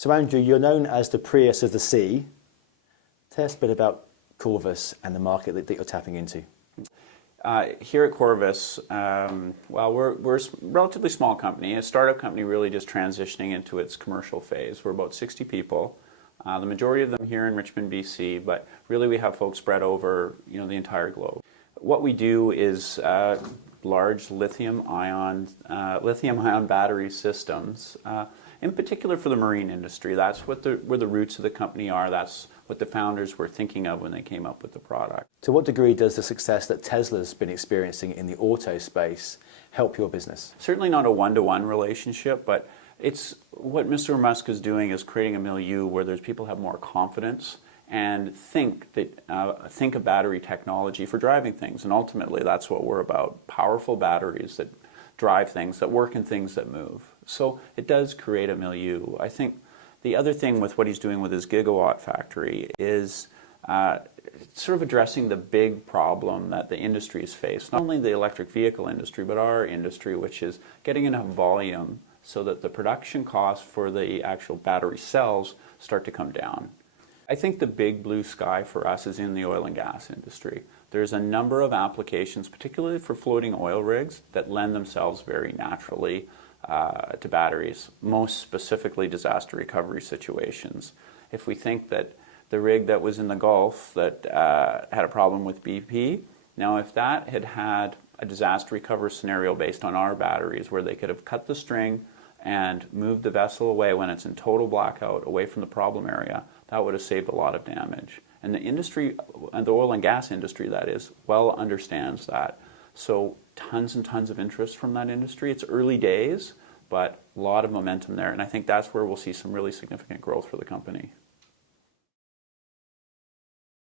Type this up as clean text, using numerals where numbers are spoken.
So Andrew, you're known as the Prius of the sea. Tell us a bit about Corvus and the market that you're tapping into. Here at Corvus, well, we're a relatively small company, a startup company really just transitioning into its commercial phase. We're about 60 people, the majority of them here in Richmond, BC, but really we have folks spread over the entire globe. What we do is large lithium-ion battery systems, in particular for the marine industry. That's where the roots of the company are. That's what the founders were thinking of when they came up with the product. To what degree does the success that Tesla's been experiencing in the auto space help your business? Certainly not a one-to-one relationship, but it's what Mr. Musk is doing is creating a milieu where there's people have more confidence and think of battery technology for driving things. And ultimately, that's what we're about, powerful batteries that drive things, that work in things that move. So it does create a milieu. I think the other thing with what he's doing with his gigawatt factory is sort of addressing the big problem that the industry has faced, not only the electric vehicle industry, but our industry, which is getting enough volume so that the production costs for the actual battery cells start to come down. I think the big blue sky for us is in the oil and gas industry. There's a number of applications, particularly for floating oil rigs, that lend themselves very naturally to batteries, most specifically disaster recovery situations. If we think that the rig that was in the Gulf that had a problem with BP, now if that had a disaster recovery scenario based on our batteries where they could have cut the string and moved the vessel away when it's in total blackout, away from the problem area, that would have saved a lot of damage. And the industry, and the oil and gas industry that is, well understands that. So tons and tons of interest from that industry. It's early days, but a lot of momentum there. And I think that's where we'll see some really significant growth for the company.